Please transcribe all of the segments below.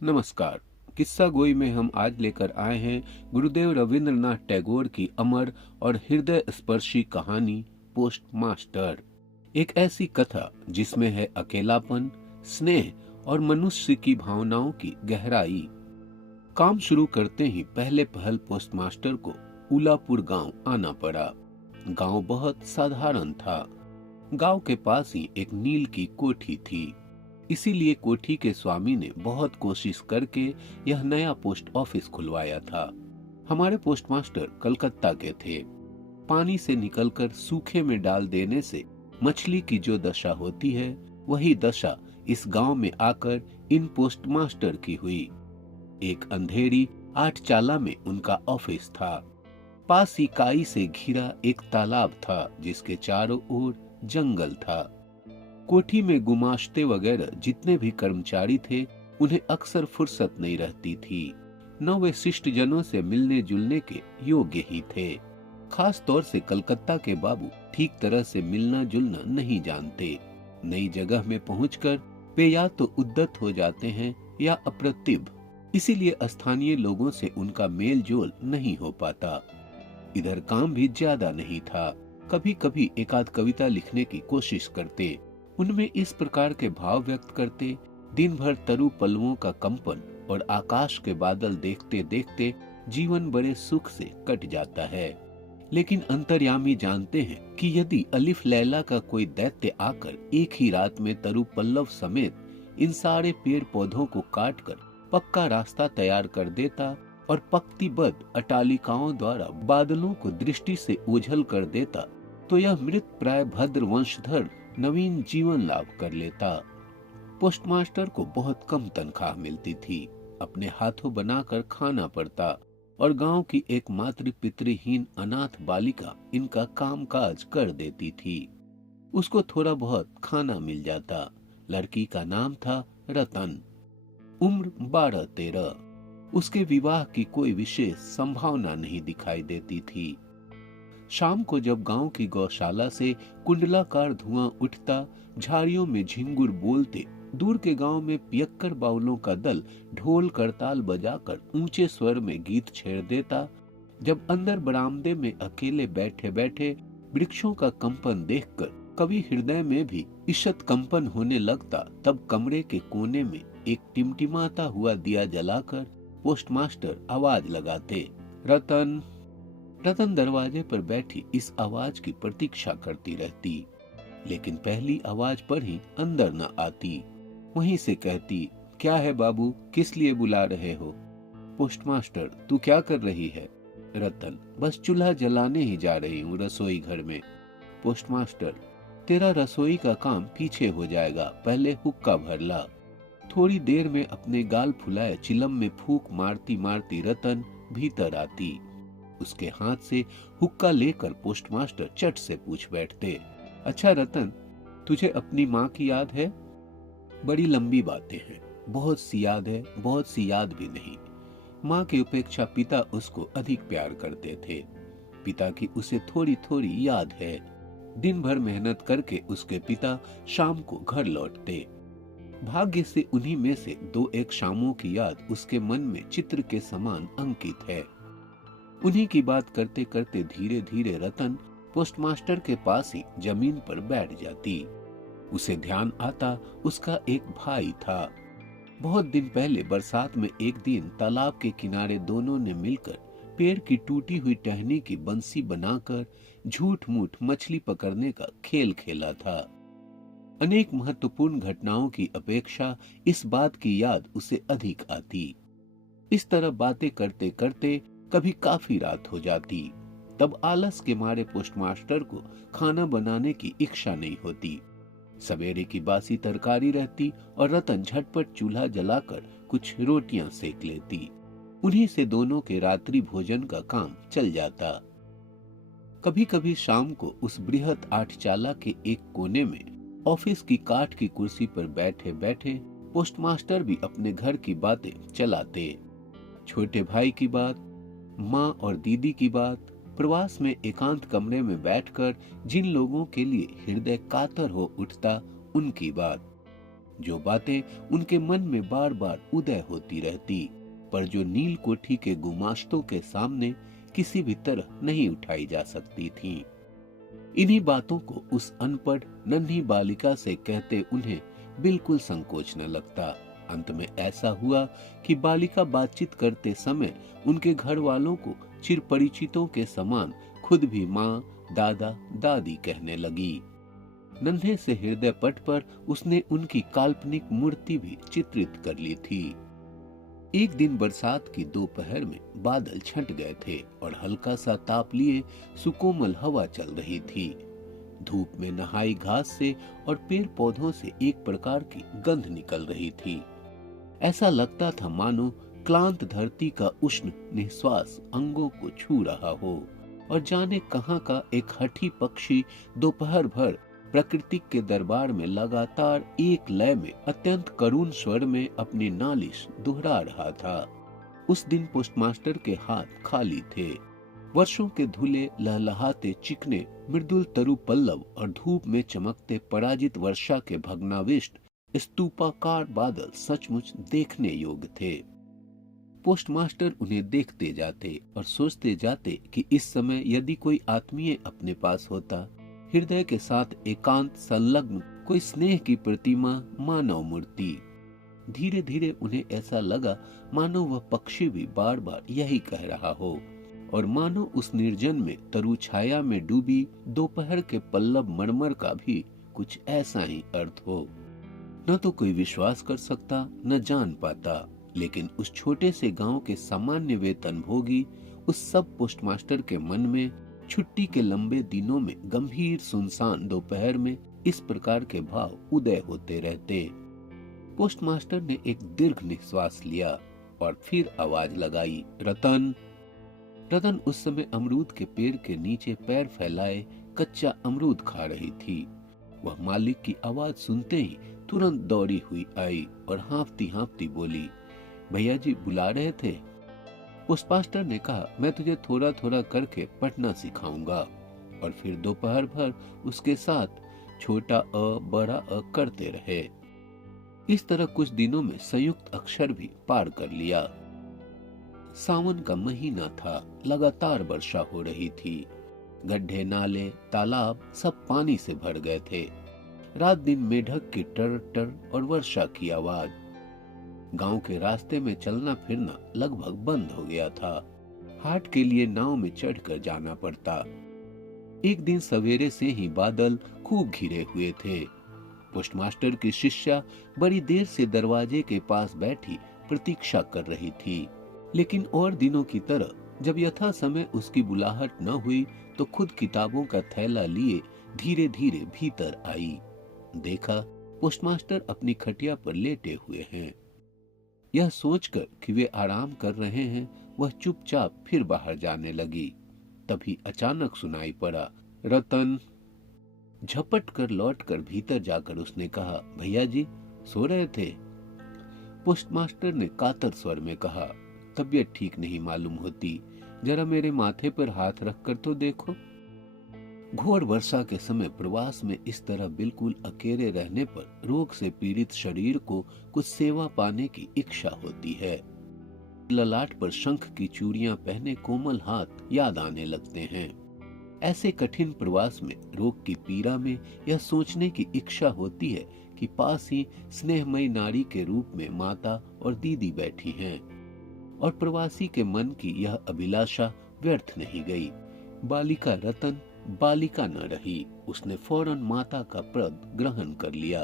नमस्कार। किस्सा गोई में हम आज लेकर आए हैं गुरुदेव रविंद्रनाथ टैगोर की अमर और हृदय स्पर्शी कहानी पोस्ट मास्टर। एक ऐसी कथा जिसमें है अकेलापन, स्नेह और मनुष्य की भावनाओं की गहराई। काम शुरू करते ही पहले पहल पोस्ट मास्टर को उलापुर गांव आना पड़ा। गांव बहुत साधारण था। गांव के पास ही एक नील की कोठी थी। इसीलिए कोठी के स्वामी ने बहुत कोशिश करके यह नया पोस्ट ऑफिस खुलवाया था। हमारे पोस्टमास्टर कलकत्ता के थे। पानी से निकलकर सूखे में डाल देने से मछली की जो दशा होती है, वही दशा इस गांव में आकर इन पोस्टमास्टर की हुई। एक अंधेरी 8 चाला में उनका ऑफिस था। पास ही काई से घिरा एक तालाब था जिसके चारों ओर जंगल था। कोठी में गुमाश्ते वगैरह जितने भी कर्मचारी थे, उन्हें अक्सर फुर्सत नहीं रहती थी। न वे शिष्ट जनों से मिलने जुलने के योग्य ही थे। खास तौर से कलकत्ता के बाबू ठीक तरह से मिलना जुलना नहीं जानते। नई जगह में पहुंचकर वे या तो उद्दत हो जाते हैं या अप्रतिभ। इसीलिए स्थानीय लोगों से उनका मेल जोल नहीं हो पाता। इधर काम भी ज्यादा नहीं था। कभी कभी एकाध कविता लिखने की कोशिश करते। उनमें इस प्रकार के भाव व्यक्त करते, दिन भर तरु पलवों का कंपन और आकाश के बादल देखते देखते जीवन बड़े सुख से कट जाता है। लेकिन अंतर्यामी जानते हैं कि यदि अलिफ लैला का कोई दैत्य आकर एक ही रात में तरु पल्लव समेत इन सारे पेड़ पौधों को काटकर पक्का रास्ता तैयार कर देता और पंक्तिबद्ध अटालिकाओं द्वारा बादलों को दृष्टि से ओझल कर देता, तो यह मृत प्राय भद्र वंशधर नवीन जीवन लाभ कर लेता। पोस्टमास्टर को बहुत कम तनख्वाह मिलती थी। अपने हाथों बनाकर खाना पड़ता और गांव की एकमात्र पितृहीन अनाथ बालिका इनका कामकाज कर देती थी। उसको थोड़ा बहुत खाना मिल जाता। लड़की का नाम था रतन। उम्र 12-13। उसके विवाह की कोई विशेष संभावना नहीं दिखाई देती थी। शाम को जब गांव की गौशाला से कुंडलाकार धुआं उठता, झाड़ियों में झिंगुर बोलते, दूर के गांव में पियक्कर बाउलों का दल ढोल करताल बजाकर ऊंचे स्वर में गीत छेड़ देता, जब अंदर बरामदे में अकेले बैठे बैठे वृक्षों का कंपन देखकर कभी हृदय में भी ईषत कंपन होने लगता, तब कमरे के कोने में एक टिमटिमाता हुआ दिया जलाकर पोस्टमास्टर आवाज लगाते, रतन। रतन दरवाजे पर बैठी इस आवाज की प्रतीक्षा करती रहती, लेकिन पहली आवाज पर ही अंदर न आती। वहीं से कहती, क्या है बाबू, किस लिए बुला रहे हो? पोस्टमास्टर, तू क्या कर रही है? रतन, बस चूल्हा जलाने ही जा रही हूँ रसोई घर में। पोस्टमास्टर, तेरा रसोई का काम पीछे हो जाएगा, पहले हुक्का भर ला। थोड़ी देर में अपने गाल फुलाए चिलम में फूंक मारती मारती रतन भीतर आती। उसके हाथ से हुक्का लेकर पोस्टमास्टर चट से पूछ बैठते, अच्छा रतन, तुझे अपनी माँ की याद है? बड़ी लंबी बातें हैं, बहुत सी याद है, बहुत सी याद भी नहीं। माँ की अपेक्षा पिता उसको अधिक प्यार करते थे। पिता की उसे थोड़ी थोड़ी याद है। दिन भर मेहनत करके उसके पिता शाम को घर लौटते। भाग्य से उन्हीं में से 2-1 शामों की याद उसके मन में चित्र के समान अंकित है। उन्हीं की बात करते करते धीरे धीरे रतन पोस्टमास्टर के पास ही जमीन पर बैठ जाती। उसे ध्यान आता, उसका एक भाई था। बहुत दिन पहले बरसात में एक दिन तालाब के किनारे दोनों ने मिलकर पेड़ की टूटी हुई टहनी की बंसी बनाकर झूठ मूठ मछली पकड़ने का खेल खेला था। अनेक महत्वपूर्ण घटनाओं की अपेक्षा इस बात की याद उसे अधिक आती। इस तरह बातें करते करते कभी काफी रात हो जाती। तब आलस के मारे पोस्टमास्टर को खाना बनाने की इच्छा नहीं होती। सवेरे की बासी तरकारी रहती और रतन झटपट चूल्हा जलाकर कुछ रोटियां सेक लेती। उन्हीं से दोनों के रात्रि भोजन का काम चल जाता। कभी कभी शाम को उस बृहत 8 चाला के एक कोने में ऑफिस की काठ की कुर्सी पर बैठे बैठे पोस्टमास्टर भी अपने घर की बातें चलाते। छोटे भाई की बात, माँ और दीदी की बात, प्रवास में एकांत कमरे में बैठकर जिन लोगों के लिए हृदय कातर हो उठता उनकी बात। जो बातें उनके मन में बार बार उदय होती रहती, पर जो नील कोठी के गुमाश्तों के सामने किसी भी तरह नहीं उठाई जा सकती थीं। इन्हीं बातों को उस अनपढ़ नन्ही बालिका से कहते उन्हें बिल्कुल संकोच न लगता। अंत में ऐसा हुआ कि बालिका बातचीत करते समय उनके घर वालों को चिरपरिचितों के समान खुद भी माँ, दादा, दादी कहने लगी। नन्हे से हृदय पट पर उसने उनकी काल्पनिक मूर्ति भी चित्रित कर ली थी। एक दिन बरसात की दोपहर में बादल छंट गए थे और हल्का सा ताप लिए सुकोमल हवा चल रही थी। धूप में नहाई घास से और पेड़ पौधों से एक प्रकार की गंध निकल रही थी। ऐसा लगता था मानो क्लांत धरती का उष्ण निश्वास अंगों को छू रहा हो और जाने कहां का एक हठी पक्षी दोपहर भर प्रकृति के दरबार में लगातार एक लय में अत्यंत करुण स्वर में अपनी नालिश दोहरा रहा था। उस दिन पोस्टमास्टर के हाथ खाली थे। वर्षों के धुले लहलहाते चिकने मृदुल तरु पल्लव और धूप में चमकते पराजित वर्षा के भग्नाविष्ट स्तूपाकार बादल सचमुच देखने योग्य थे। पोस्टमास्टर उन्हें देखते जाते और सोचते जाते कि इस समय यदि कोई आत्मीय अपने पास होता, हृदय के साथ एकांत संलग्न कोई स्नेह की प्रतिमा, मानव मूर्ति। धीरे धीरे उन्हें ऐसा लगा मानो वह पक्षी भी बार बार यही कह रहा हो और मानो उस निर्जन में तरु छाया में डूबी दोपहर के पल्लव मरमर का भी कुछ ऐसा ही अर्थ हो। न तो कोई विश्वास कर सकता, न जान पाता, लेकिन उस छोटे से गांव के सामान्य वेतन भोगी उस सब पोस्टमास्टर के मन में छुट्टी के लंबे दिनों में गंभीर सुनसान दोपहर में इस प्रकार के भाव उदय होते रहते। पोस्टमास्टर ने एक दीर्घ निश्वास लिया और फिर आवाज लगाई, रतन। रतन उस समय अमरूद के पेड़ के नीचे पैर फैलाए कच्चा अमरूद खा रही थी। वह मालिक की आवाज सुनते ही तुरंत दौड़ी हुई आई और हाँफती हाँफती बोली, भैया जी बुला रहे थे? पोस्टमास्टर ने कहा, मैं तुझे थोड़ा थोड़ा करके पढ़ना सिखाऊंगा। और फिर दोपहर भर उसके साथ छोटा अ बड़ा अ करते रहे। इस तरह कुछ दिनों में संयुक्त अक्षर भी पार कर लिया। सावन का महीना था, लगातार वर्षा हो रही थी। गड्ढे, नाले, तालाब सब पानी से भर गए थे। रात दिन मेढक की टर टर और वर्षा की आवाज। गांव के रास्ते में चलना फिरना लगभग बंद हो गया था। हाट के लिए नाव में चढ़कर जाना पड़ता। एक दिन सवेरे से ही बादल खूब घिरे हुए थे। पोस्टमास्टर की शिष्या बड़ी देर से दरवाजे के पास बैठी प्रतीक्षा कर रही थी, लेकिन और दिनों की तरह जब यथा समय उसकी बुलाहट न हुई तो खुद किताबों का थैला लिए धीरे धीरे भीतर आई। देखा पोस्टमास्टर अपनी खटिया पर लेटे हुए हैं। यह सोचकर कि वे आराम कर रहे हैं, वह चुपचाप फिर बाहर जाने लगी। तभी अचानक सुनाई पड़ा, रतन। झपट कर लौटकर भीतर जाकर उसने कहा, भैया जी सो रहे थे? पोस्टमास्टर ने कातर स्वर में कहा, तबीयत ठीक नहीं मालूम होती, जरा मेरे माथे पर हाथ रखकर तो देखो। घोर वर्षा के समय प्रवास में इस तरह बिल्कुल अकेले रहने पर रोग से पीड़ित शरीर को कुछ सेवा पाने की इच्छा होती है। ललाट पर शंख की चूड़ियां पहने कोमल हाथ याद आने लगते हैं। ऐसे कठिन प्रवास में रोग की पीड़ा में यह सोचने की इच्छा होती है कि पास ही स्नेहमयी नारी के रूप में माता और दीदी बैठी हैं, और प्रवासी के मन की यह अभिलाषा व्यर्थ नहीं गई। बालिका रतन बालिका न रही। उसने फौरन माता का पद ग्रहण कर लिया।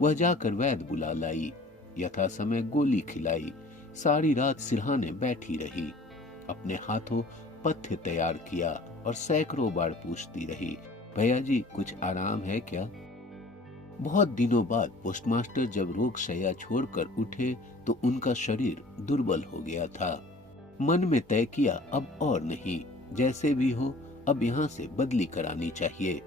वह जाकर वैद्य बुला लाई, यथा समय गोली खिलाई, सारी रात सिरहाने बैठी रही, अपने हाथों पथ्य तैयार किया और सैकड़ों बार पूछती रही, भैया जी कुछ आराम है क्या? बहुत दिनों बाद पोस्टमास्टर जब रोग शैया छोड़कर उठे तो उनका शरीर दुर्बल हो गया था। मन में तय किया अब और नहीं, जैसे भी हो अब यहाँ से बदली करानी चाहिए।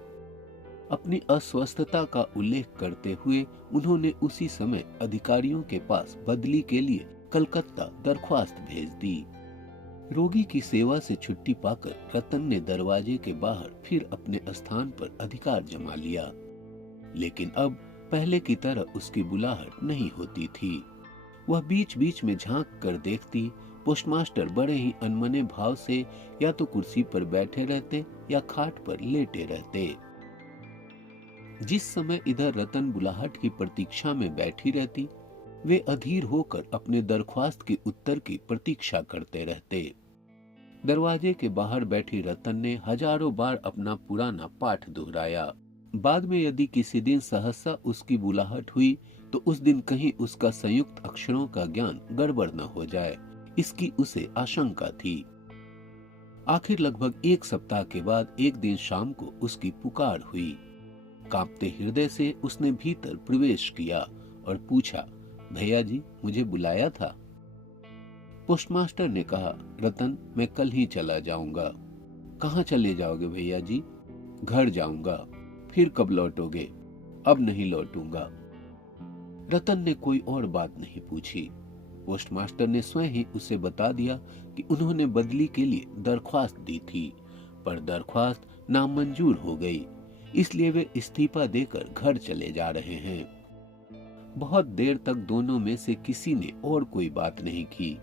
अपनी अस्वस्थता का उल्लेख करते हुए उन्होंने उसी समय अधिकारियों के पास बदली के लिए कलकत्ता दरख्वास्त भेज दी। रोगी की सेवा से छुट्टी पाकर रतन ने दरवाजे के बाहर फिर अपने स्थान पर अधिकार जमा लिया, लेकिन अब पहले की तरह उसकी बुलाहट नहीं होती थी। वह बीच बीच में झांक कर देखती। पोस्टमास्टर बड़े ही अनमने भाव से या तो कुर्सी पर बैठे रहते या खाट पर लेटे रहते। जिस समय इधर रतन बुलाहट की प्रतीक्षा में बैठी रहती, वे अधीर होकर अपने दरख्वास्त के उत्तर की प्रतीक्षा करते रहते। दरवाजे के बाहर बैठी रतन ने हजारों बार अपना पुराना पाठ दोहराया। बाद में यदि किसी दिन सहसा उसकी बुलाहट हुई तो उस दिन कहीं उसका संयुक्त अक्षरों का ज्ञान गड़बड़ न हो जाए, इसकी उसे आशंका थी। आखिर लगभग एक सप्ताह के बाद एक दिन शाम को उसकी पुकार हुई। कांपते हृदय से उसने भीतर प्रवेश किया और पूछा, भैया जी मुझे बुलाया था? पोस्टमास्टर ने कहा, रतन मैं कल ही चला जाऊंगा। कहाँ चले जाओगे भैया जी? घर जाऊंगा। फिर कब लौटोगे? अब नहीं लौटूंगा। रतन ने कोई और बात नहीं पूछी। पोस्टमास्टर ने स्वयं ही उसे बता दिया कि उन्होंने बदली के लिए दरख्वास्त दी थी, पर दरख्वास्त नामंजूर हो गई, इसलिए वे इस्तीफा देकर घर चले जा रहे हैं। बहुत देर तक दोनों में से किसी ने और कोई बात नहीं की।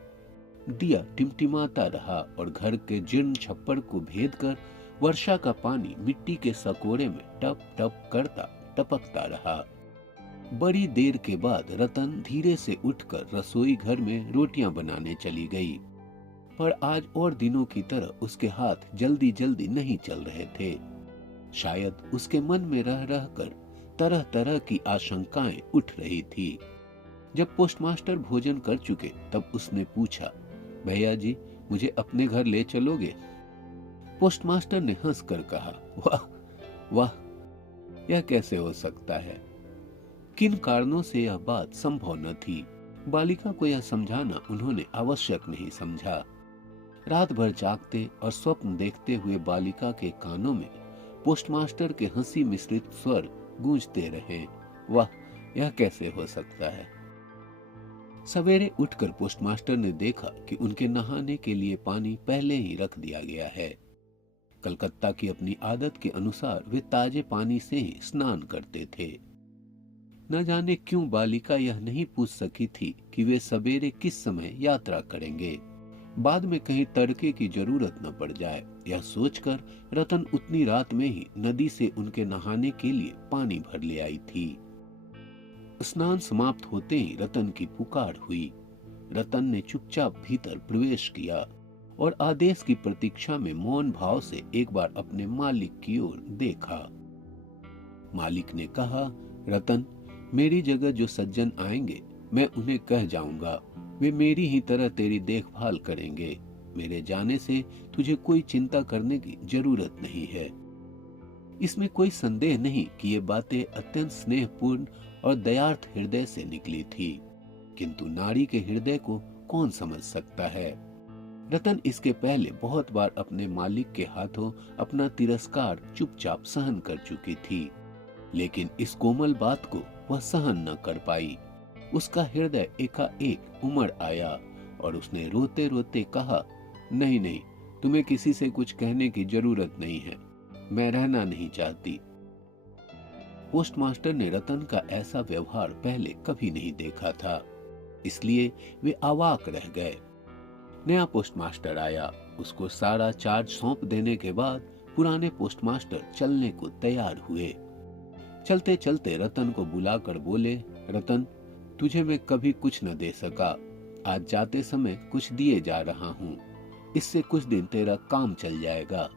दिया टिमटिमाता रहा और घर के जीर्ण छप्पर को भेद कर वर्षा का पानी मिट्टी के सकोरे में टप टप करता टपकता रहा। बड़ी देर के बाद रतन धीरे से उठकर रसोई घर में रोटियां बनाने चली गई, पर आज और दिनों की तरह उसके हाथ जल्दी जल्दी नहीं चल रहे थे। शायद उसके मन में रह रह कर तरह तरह की आशंकाएं उठ रही थी। जब पोस्टमास्टर भोजन कर चुके तब उसने पूछा, भैया जी मुझे अपने घर ले चलोगे? पोस्टमास्टर ने हंसकर कहा, वाह वाह, यह कैसे हो सकता है? किन कारणों से यह बात संभव न थी, बालिका को यह समझाना उन्होंने आवश्यक नहीं समझा। रात भर जागते और स्वप्न देखते हुए बालिका के कानों में पोस्टमास्टर के हंसी मिश्रित स्वर गूंजते रहे, वाह यह कैसे हो सकता है। सवेरे उठकर पोस्टमास्टर ने देखा कि उनके नहाने के लिए पानी पहले ही रख दिया गया है। कलकत्ता की अपनी आदत के अनुसार वे ताजे पानी से ही स्नान करते थे। न जाने क्यों बालिका यह नहीं पूछ सकी थी कि वे सवेरे किस समय यात्रा करेंगे, बाद में कहीं तड़के की जरूरत न पड़ जाए। यह सोचकर रतन उतनी रात में ही नदी से उनके नहाने के लिए पानी भर ले आई थी। स्नान समाप्त होते ही रतन की पुकार हुई। रतन ने चुपचाप भीतर प्रवेश किया और आदेश की प्रतीक्षा में मौन भाव से एक बार अपने मालिक की ओर देखा। मालिक ने कहा, रतन मेरी जगह जो सज्जन आएंगे मैं उन्हें कह जाऊंगा, वे मेरी ही तरह तेरी देखभाल करेंगे। मेरे जाने से तुझे कोई चिंता करने की जरूरत नहीं है। इसमें कोई संदेह नहीं कि ये बातें अत्यंत स्नेहपूर्ण और दयार्थ हृदय से निकली थी, किंतु नारी के हृदय को कौन समझ सकता है। रतन इसके पहले बहुत बार अपने मालिक के हाथों अपना तिरस्कार चुपचाप सहन कर चुकी थी, लेकिन इस कोमल बात को वह सहन न कर पाई। उसका हृदय एकाएक उमड़ आया और उसने रोते रोते कहा, नहीं नहीं, तुम्हें किसी से कुछ कहने की जरूरत नहीं है, मैं रहना नहीं चाहती। पोस्टमास्टर ने रतन का ऐसा व्यवहार पहले कभी नहीं देखा था, इसलिए वे अवाक रह गए। नया पोस्टमास्टर आया। उसको सारा चार्ज सौंप देने के बाद पुराने पोस्टमास्टर चलने को तैयार हुए। चलते चलते रतन को बुलाकर बोले, रतन तुझे मैं कभी कुछ न दे सका, आज जाते समय कुछ दिए जा रहा हूँ, इससे कुछ दिन तेरा काम चल जाएगा।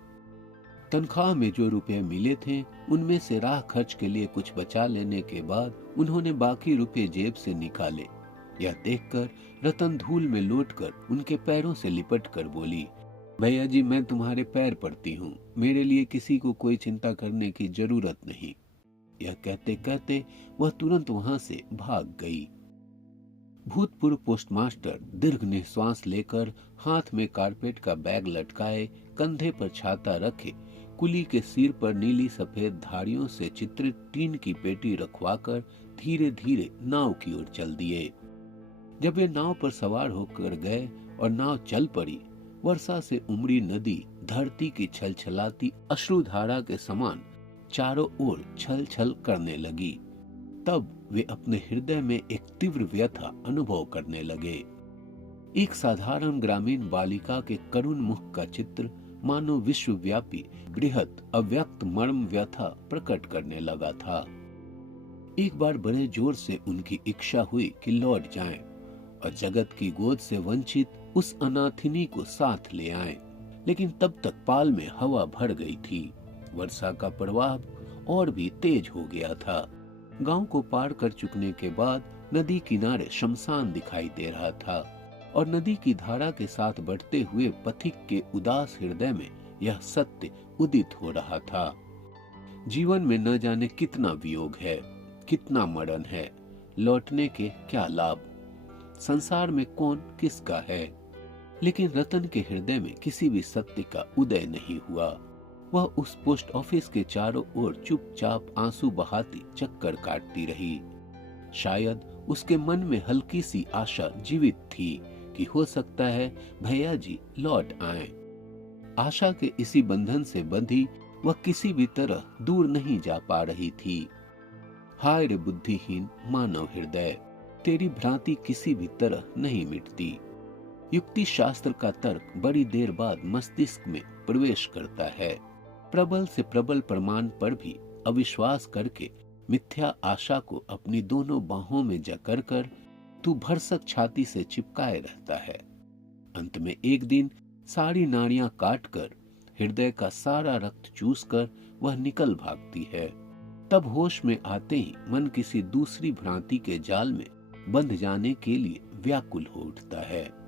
तनख्वाह में जो रुपए मिले थे उनमें से राह खर्च के लिए कुछ बचा लेने के बाद उन्होंने बाकी रुपए जेब से निकाले। यह देखकर रतन धूल में लौटकर उनके पैरों से लिपट कर बोली, भैया जी मैं तुम्हारे पैर पड़ती हूँ, मेरे लिए किसी को कोई चिंता करने की जरूरत नहीं। यह कहते कहते वह तुरंत वहां से भाग गई। भूतपूर्व पोस्टमास्टर दीर्घ निश्वास लेकर हाथ में कारपेट का बैग लटकाए, कंधे पर छाता रखे, कुली के सिर पर नीली सफेद धारियों से चित्रित टीन की पेटी रखवाकर धीरे धीरे नाव की ओर चल दिए। जब वे नाव पर सवार होकर गए और नाव चल पड़ी, वर्षा से उमड़ी नदी धरती की छलछलाती अश्रुधारा के समान चारों ओर छल छल करने लगी। तब वे अपने हृदय में एक तीव्र व्यथा अनुभव करने लगे। एक साधारण ग्रामीण बालिका के करुण मुख का चित्र मानो विश्वव्यापी बृहत अव्यक्त मर्म व्यथा प्रकट करने लगा था। एक बार बड़े जोर से उनकी इच्छा हुई कि लौट जाएं और जगत की गोद से वंचित उस अनाथिनी को साथ ले आएं। लेकिन तब तक पाल में हवा भर गई थी। वर्षा का प्रवाह और भी तेज हो गया था। गांव को पार कर चुकने के बाद नदी किनारे शमशान दिखाई दे रहा था और नदी की धारा के साथ बढ़ते हुए पथिक के उदास हृदय में यह सत्य उदित हो रहा था। जीवन में न जाने कितना वियोग है, कितना मरण है, लौटने के क्या लाभ, संसार में कौन किसका है। लेकिन रतन के हृदय में किसी भी सत्य का उदय नहीं हुआ। वह उस पोस्ट ऑफिस के चारों ओर चुपचाप आंसू बहाती चक्कर काटती रही। शायद उसके मन में हल्की सी आशा जीवित थी कि हो सकता है भैया जी लौट आएं। आशा के इसी बंधन से बंधी वह किसी भी तरह दूर नहीं जा पा रही थी। हाय रे बुद्धिहीन मानव हृदय, तेरी भ्रांति किसी भी तरह नहीं मिटती। युक्ति शास्त्र का तर्क बड़ी देर बाद मस्तिष्क में प्रवेश करता है। प्रबल से प्रबल प्रमाण पर भी अविश्वास करके मिथ्या आशा को अपनी दोनों बाहों में जकड़ कर तू भरसक छाती से चिपकाए रहता है। अंत में एक दिन सारी नाड़ियां काटकर हृदय का सारा रक्त चूसकर वह निकल भागती है। तब होश में आते ही मन किसी दूसरी भ्रांति के जाल में बंध जाने के लिए व्याकुल हो उठता है।